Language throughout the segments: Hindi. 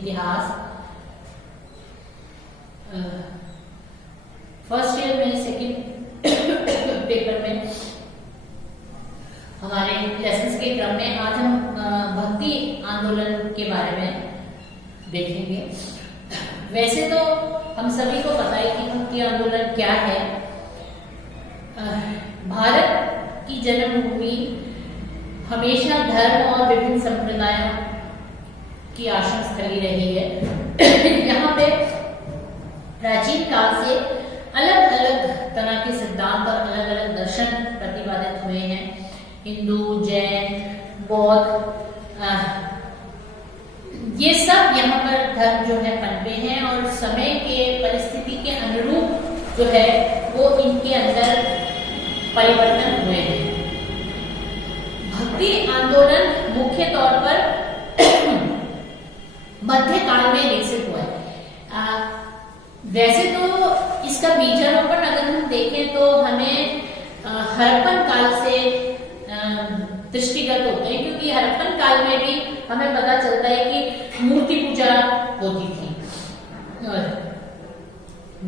इतिहास फर्स्ट ईयर में सेकंड पेपर में हमारे लेसन्स के क्रम में आज हम भक्ति आंदोलन के बारे में देखेंगे। वैसे तो हम सभी को पता है कि भक्ति आंदोलन क्या है। भारत की जन्मभूमि हमेशा धर्म और विभिन्न संप्रदायों की आश्रम स्थली रही है। यहाँ पे प्राचीन काल से अलग अलग तरह के सिद्धांत और अलग अलग दर्शन प्रतिपादित हुए हैं। हिंदू, जैन, बौद्ध, ये सब यहाँ पर धर्म जो है पनपे हैं और समय के परिस्थिति के अनुरूप जो है वो इनके अंदर परिवर्तन हुए हैं। भक्ति आंदोलन मुख्य तौर पर मध्यकाल में विकसित हुआ है। वैसे तो इसका बीजारोपण अगर हम देखें तो हमें हड़प्पन काल से दृष्टिगत होते हैं, क्योंकि हड़प्पन काल में भी हमें पता चलता है कि मूर्ति पूजा होती थी।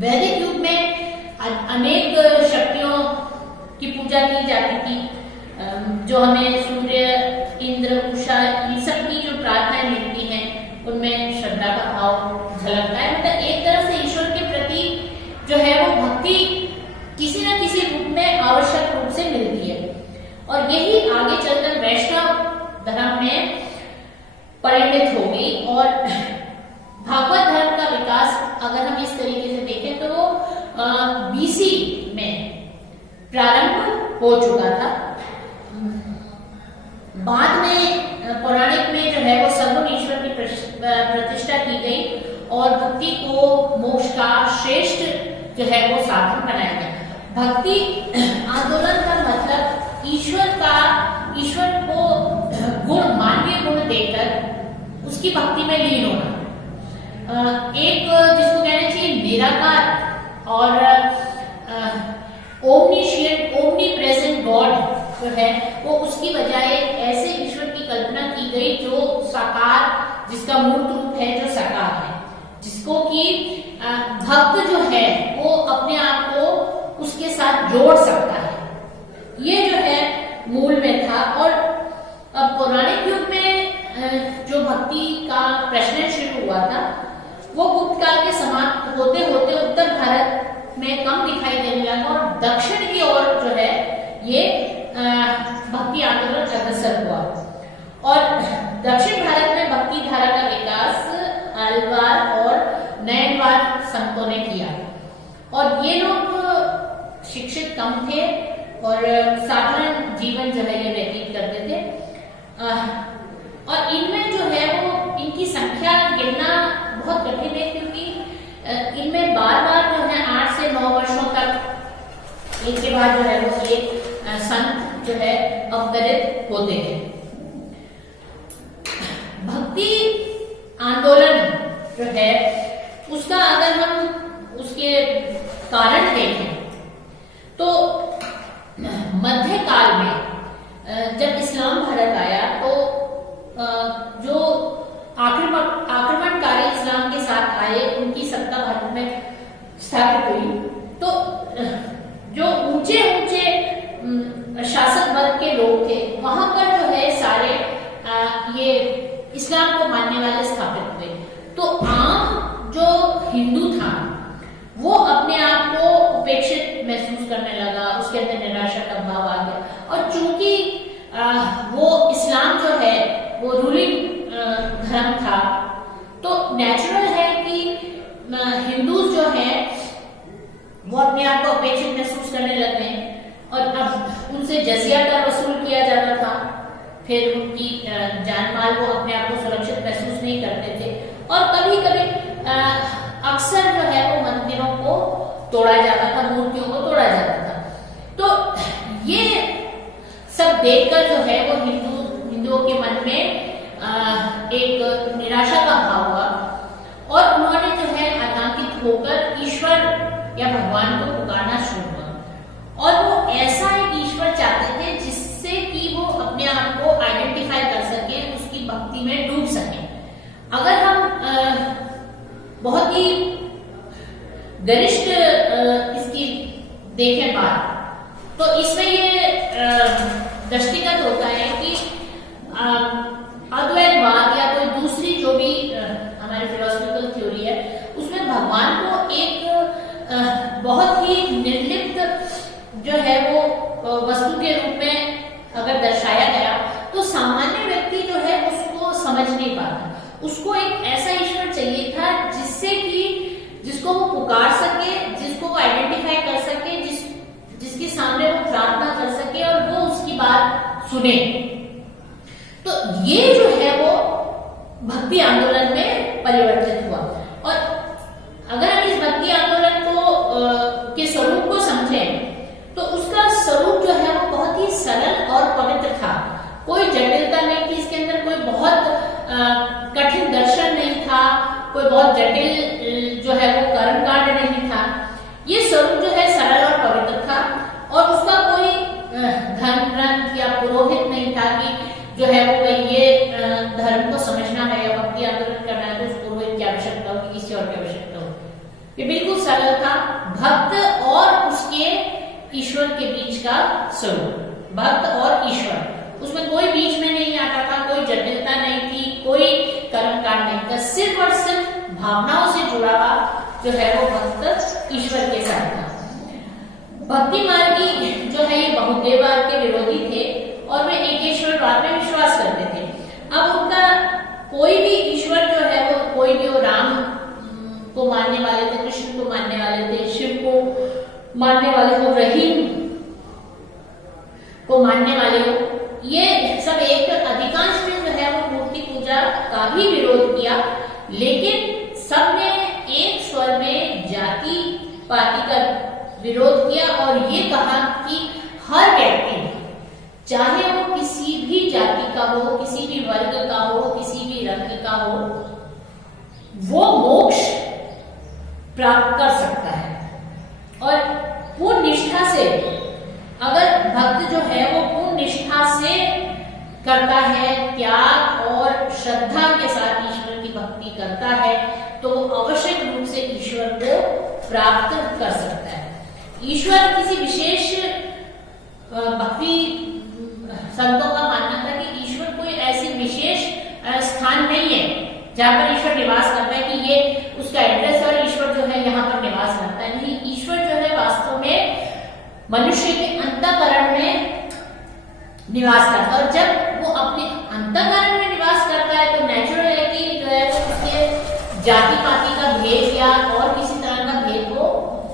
वैदिक युग में अनेक शक्तियों की पूजा की जाती थी, जो हमें सूर्य, इंद्र, उषा, इन सब की जो प्रार्थनाएं मिलती हैं उनमें श्रद्धा का भाव झलकता है। मतलब एक तरह से ईश्वर के प्रति जो है वो भक्ति किसी न किसी रूप में आवश्यक रूप से मिलती है और यही आगे चलकर वैष्णव धर्म में परिणित हो गई। और भागवत धर्म का विकास अगर हम इस तरीके से देखें तो वो बीसी में प्रारंभ हो चुका था। बाद में पौराणिक में जो है वो सगुण ईश्वर की प्रतिष्ठा की गई और भक्ति को मोक्ष का श्रेष्ठ जो है वो साधन बनाया गया। भक्ति आंदोलन का मतलब ईश्वर को गुण, मानवीय गुण देकर उसकी भक्ति में लीन होना। एक जिसको कहना चाहिए निराकार और ओमनीशिएंट, ओमनी प्रेजेंट गॉड जो है वो उसकी बजाय ऐसे ईश्वर की कल्पना की गई जो साकार, जिसका मूर्त रूप है जो साकार है, जिसको कि भक्त जो है वो अपने आप को उसके साथ जोड़ सकता है। ये जो है मूल में था। और पौराणिक युग में जो भक्ति का प्रचलन शुरू हुआ था वो गुप्त काल के समाप्त होते होते उत्तर भारत में कम दिखाई देने लगा और दक्षिण की ओर जो है ये भक्ति आंदोलन अग्रसर हुआ। और दक्षिण भारत में भक्ति धारा का विकास आलवार और नैनवार संतों ने किया और ये लोग शिक्षित कम थे और साधारण जीवन जो है ये व्यतीत करते थे। और इनमें जो है वो इनकी संख्या गिनना बहुत कठिन है, क्योंकि इनमें बार बार जो है 8 से 9 वर्षों तक इनके बाद जो है वो ये संत जो है अवतरित होते हैं। भक्ति आंदोलन जो है उसका अगर हम उसके कारण देखें तो मध्यकाल में जब इस्लाम भारत आया तो जो आक्रमणकारी इस्लाम के साथ आए उनकी सत्ता भारत में स्थापित हुई, तो जो ऊंचे ऊंचे शासक वर्ग के लोग थे वहां पर जो है सारे ये इस्लाम को मानने वाले स्थापित हुए। तो आम जो हिंदू था वो अपने आप को उपेक्षित महसूस करने लगा, उसके अंदर निराशा का भाव आ गया। और चूंकि वो इस्लाम जो है वो रूलिंग धर्म था तो नेचुरल है कि हिंदू जो है वो अपने आप को उपेक्षित महसूस करने लग गए और अब उनसे जजिया का वसूल किया जाता था। फिर उनकी जान माल वो अपने आप को सुरक्षित महसूस नहीं करते थे और कभी कभी अक्सर जो है वो मंदिरों को तोड़ा जाता था, मूर्तियों को तोड़ा जाता था। तो ये सब देखकर जो है वो हिंदुओं के मन में एक निराशा का भाव हुआ और उन्होंने जो है आतंकित होकर ईश्वर या भगवान को पुकारना शुरू हुआ। और वो ऐसा एक ईश्वर चाहते थे जिससे कि वो अपने आप को आइडेंटिफाई कर सके, उसकी भक्ति में डूब सके। अगर हम बहुत ही गरिष्ठ इसकी देखें बात, तो इसमें ये दृष्टिगत होता है कि अद्वैतवाद या कोई दूसरी जो भी हमारी फिलोसफिकल थ्योरी है, उसमें भगवान को एक बहुत ही निर्लिप्त जो है वो वस्तु के रूप में अगर दर्शाया गया, तो सामान्य व्यक्ति जो है उसको समझ नहीं पाता। उसको एक ऐसा ईश्वर चाहिए था जिसको वो पुकार सके, जिसको वो आइडेंटिफाई कर सके, जिसके सामने वो प्रार्थना कर सके और वो उसकी बात सुने। तो ये जो है वो भक्ति आंदोलन में परिवर्तित हुआ। और अगर हम इस भक्ति आंदोलन को के स्वरूप को समझें, तो उसका स्वरूप जो है वो बहुत ही सरल और पवित्र था। कोई जटिलता नहीं थी इसके अंदर, कोई बहुत कठिन दर्शन नहीं था, कोई बहुत जटिल जो है वो कर्मकांड नहीं था। ये स्वरूप जो है सरल और पवित्र था, और उसका कोई धर्म ग्रंथ या पुरोहित नहीं था कि जो है वो ये धर्म को समझना है या भक्ति आंदोलन करना है तो उस पुरोहित की आवश्यकता हो कि किसी और की आवश्यकता हो। ये बिल्कुल सरल था, भक्त और उसके ईश्वर के बीच का स्वरूप, भक्त और ईश्वर, उसमें कोई बीच में नहीं आता था, कोई जटिलता नहीं थी, कोई कर्मकांड नहीं था, सिर्फ और सिर्फ भावनाओं से जुड़ा हुआ जो है वो भक्त ईश्वर के साथ था। भक्ति मार्गी जो है ये बहुदेववाद के विरोधी थे और वे एकेश्वरवाद में विश्वास करते थे। अब उनका कोई भी ईश्वर जो है वो कोई भी, वो राम को मानने वाले थे, कृष्ण को मानने वाले थे, शिव को मानने वाले हो, रहीम को मानने वाले हो, ये सब एक अधिकांश ने जो है वो मूर्ति पूजा का भी विरोध किया, लेकिन सबने एक स्वर में जाति पाति का विरोध किया और ये कहा कि हर व्यक्ति, चाहे वो किसी भी जाति का हो, किसी भी वर्ग का हो, किसी भी रंग का हो, वो मोक्ष प्राप्त कर सकता है। और पूर्ण निष्ठा से, अगर भक्त जो है वो पूर्ण निष्ठा से करता है, त्याग और श्रद्धा के साथ ईश्वर की भक्ति करता है, तो वो आवश्यक रूप से ईश्वर को प्राप्त कर सकता है। ईश्वर किसी विशेष भक्ति संतों का मानना था कि ईश्वर कोई ऐसी विशेष स्थान नहीं है जहां पर ईश्वर निवास करता है कि ये उसका एड्रेस और ईश्वर जो है यहाँ पर निवास करता है। नहीं, ईश्वर जो है वास्तव में मनुष्य के अंतःकरण में निवास करता है, और जब वो अपने अंतःकरण में निवास करता है तो नेचुरल है कि जो है वो उसके जाति पाति का भेद या और किसी तरह का भेद को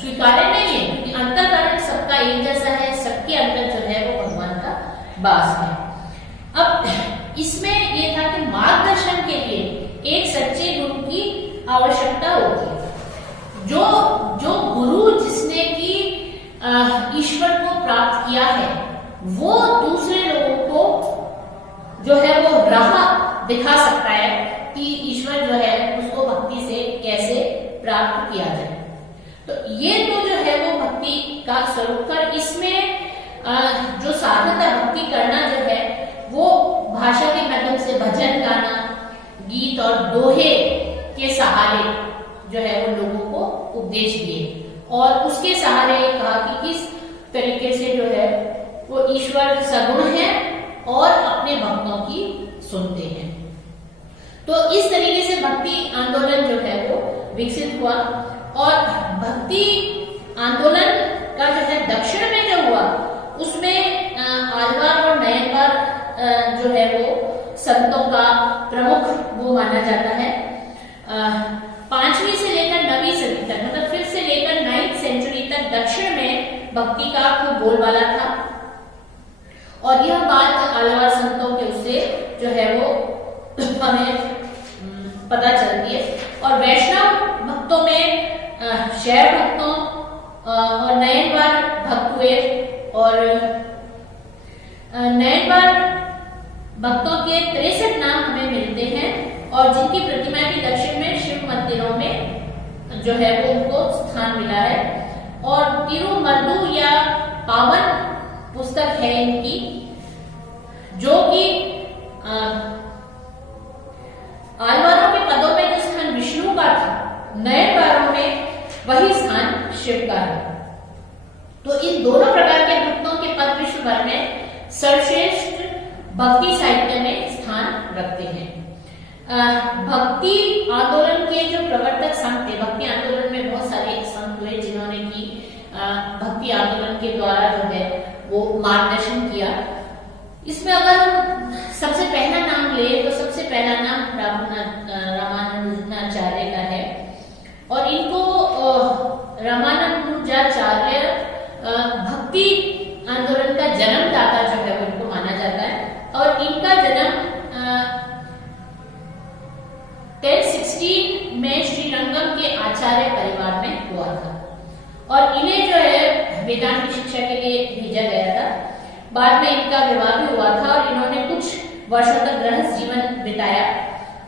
स्वीकार्य नहीं है, क्योंकि अंतःकरण सबका एक जैसा है, सबके अंदर जो है वो भगवान का वास है। अब इसमें यह था कि मार्गदर्शन के लिए एक सच्चे गुरु की आवश्यकता होती है। जो गुरु जिसने की ईश्वर को प्राप्त किया है, वो दूसरे लोगों को जो है वो राह दिखा सकता है कि ईश्वर जो है उसको भक्ति से कैसे प्राप्त किया जाए। तो ये तो जो है वो भक्ति का स्वरूप था। इसमें जो साधन है भक्ति करना जो है वो भाषा के माध्यम से भजन गाना, गीत और दोहे के सहारे जो है वो लोगों को उपदेश दिए, और उसके सहारे कहा कि किस तरीके से जो है वो ईश्वर सगुण है और अपने भक्तों की सुनते हैं। तो इस तरीके से भक्ति आंदोलन जो है वो विकसित हुआ, और भक्ति आंदोलन का जो है दक्षिण में जो हुआ उसमें आलवार और नयनवार जो है वो संतों का प्रमुख वो माना जाता है। 5वीं से लेकर 9वीं सदी तक, मतलब 5th से लेकर 9th सेंचुरी तक दक्षिण में भक्ति का खूब बोलबाला था, और यह बात आलवार संतों के उससे जो है वो हमें पता चलती है। और वैष्णव भक्तों में शैव भक्तों और नयनवार भक्त हुए, और नयनवार भक्तों के 63 नाम हमें मिलते हैं, और जिनकी प्रतिमा भी दक्षिण में शिव मंदिरों में जो है वो उनको स्थान मिला है। और तिरुमर्दु या पावन पुस्तक है इनकी, जो कि आलवारों के पदों में जो स्थान विष्णु का था, शिव का है। तो इन दोनों प्रकार के भक्तों के पद विश्व भर में सर्वश्रेष्ठ भक्ति साहित्य में स्थान रखते हैं। भक्ति आंदोलन के जो प्रवर्तक संत थे, भक्ति आंदोलन में बहुत सारे संत हुए जिन्होंने की भक्ति आंदोलन के द्वारा जो है वो मार्गदर्शन किया। इसमें अगर हम सबसे पहला नाम ले तो सबसे पहला नाम रामानुजाचार्य का है और इनको रामानुजाचार्य भक्ति आंदोलन का जन्मदाता जो है उनको माना जाता है और इनका जन्म 1016 में श्रीरंगम के आचार्य परिवार में हुआ था और इन्हें जो है वेदांत की शिक्षा के लिए भेजा गया था। बाद में इनका विवाह भी हुआ था और इन्होंने कुछ वर्षों तक गृहस्थ जीवन बिताया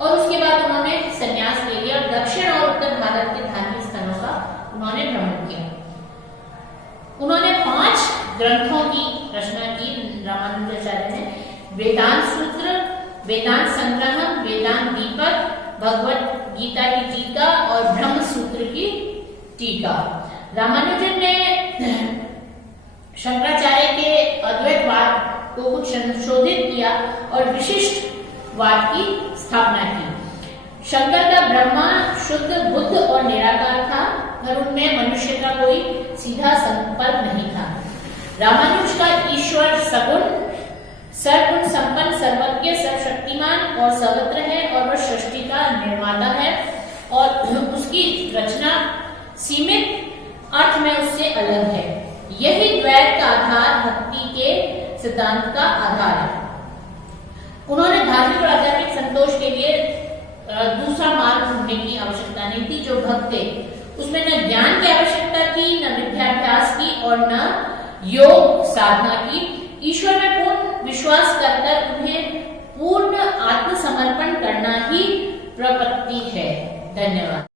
और उसके बाद उन्होंने संन्यास ले लिया और दक्षिण और उत्तर भारत के धार्मिक स्थलों का उन्होंने भ्रमण किया। उन्होंने 5 ग्रंथों की रचना की रामानुजाचार्य ने, वेदांत सूत्र, वेदांत संग्रहम, वेदांत दीपक, भगवत गीता की टीका और ब्रह्म सूत्र की टीका। रामानुजन ने शंकराचार्य के अद्वैतवाद को कुछ संशोधित किया और विशिष्टवाद की स्थापना की। शंकर का ब्रह्मा शुद्ध, बुद्ध और निराकार था और उनमें मनुष्य का कोई सीधा संपर्क नहीं था। रामानुज का ईश्वर सगुण, सर्वगुण संपन्न, सर्वज्ञ, सर्वशक्तिमान और सर्वत्र है और वह सृष्टि का निर्माता है और उसकी रचना सीमित अर्थ में उससे अलग है। यही द्वैत का आधार, भक्ति के सिद्धांत का आधार है। उन्होंने धार्मिक और आध्यात्मिक संतोष के लिए दूसरा मार्ग ढूंढने की आवश्यकता नहीं थी। जो भक्त थे उसमें न ज्ञान की आवश्यकता थी, न विद्याभ्यास की और न योग साधना की। ईश्वर में पूर्ण विश्वास कर उन्हें पूर्ण आत्मसमर्पण करना ही प्रपत्ति है। धन्यवाद।